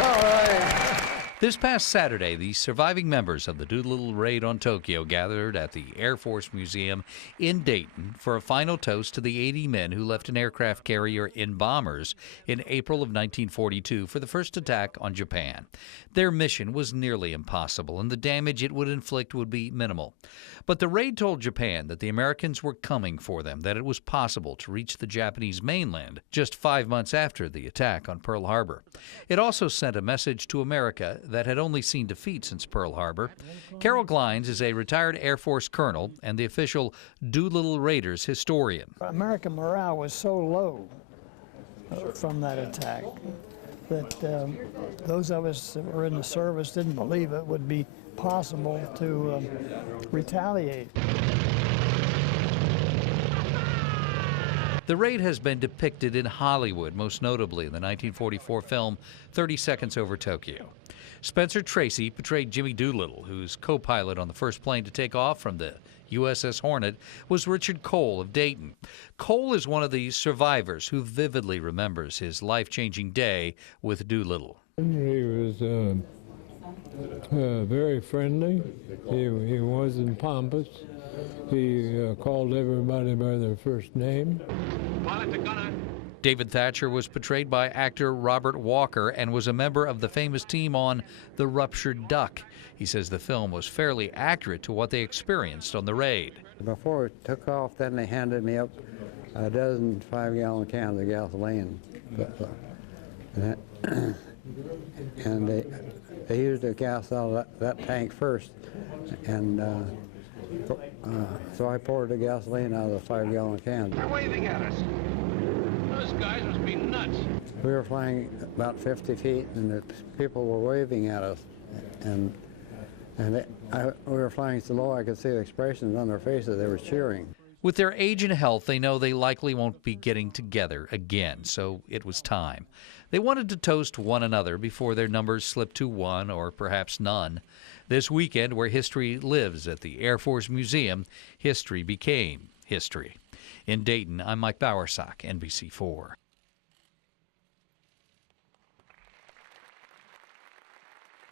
All right. This past Saturday, the surviving members of the Doolittle Raid on Tokyo gathered at the Air Force Museum in Dayton for a final toast to the 80 men who left an aircraft carrier in bombers in April of 1942 for the first attack on Japan. Their mission was nearly impossible, and the damage it would inflict would be minimal. But the raid told Japan that the Americans were coming for them, that it was possible to reach the Japanese mainland just 5 months after the attack on Pearl Harbor. It also sent a message to America that had only seen defeat since Pearl Harbor. Carol Glines is a retired Air Force colonel and the official Doolittle Raiders historian. American morale was so low from that attack that those of us that were in the service didn't believe it would be possible to retaliate. The raid has been depicted in Hollywood, most notably in the 1944 film 30 Seconds Over Tokyo. Spencer Tracy portrayed Jimmy Doolittle, whose co-pilot on the first plane to take off from the USS Hornet was Richard Cole of Dayton. Cole is one of the survivors who vividly remembers his life-changing day with Doolittle. He was very friendly. He wasn't pompous. He called everybody by their first name. David Thatcher was portrayed by actor Robert Walker and was a member of the famous team on The Ruptured Duck. He says the film was fairly accurate to what they experienced on the raid. Before it took off, then they handed me up a dozen 5-gallon cans of gasoline. And they used the gas out of that tank first. And so I poured the gasoline out of the 5-gallon cans. They're waving at us. Those guys must be nuts. We were flying about 50 feet, and the people were waving at us. And we were flying so low I could see the expressions on their faces. They were cheering. With their age and health, they know they likely won't be getting together again, so it was time. They wanted to toast one another before their numbers slipped to one or perhaps none. This weekend, where history lives at the Air Force Museum, history became history. In Dayton, I'm Mike Bowersock, NBC4.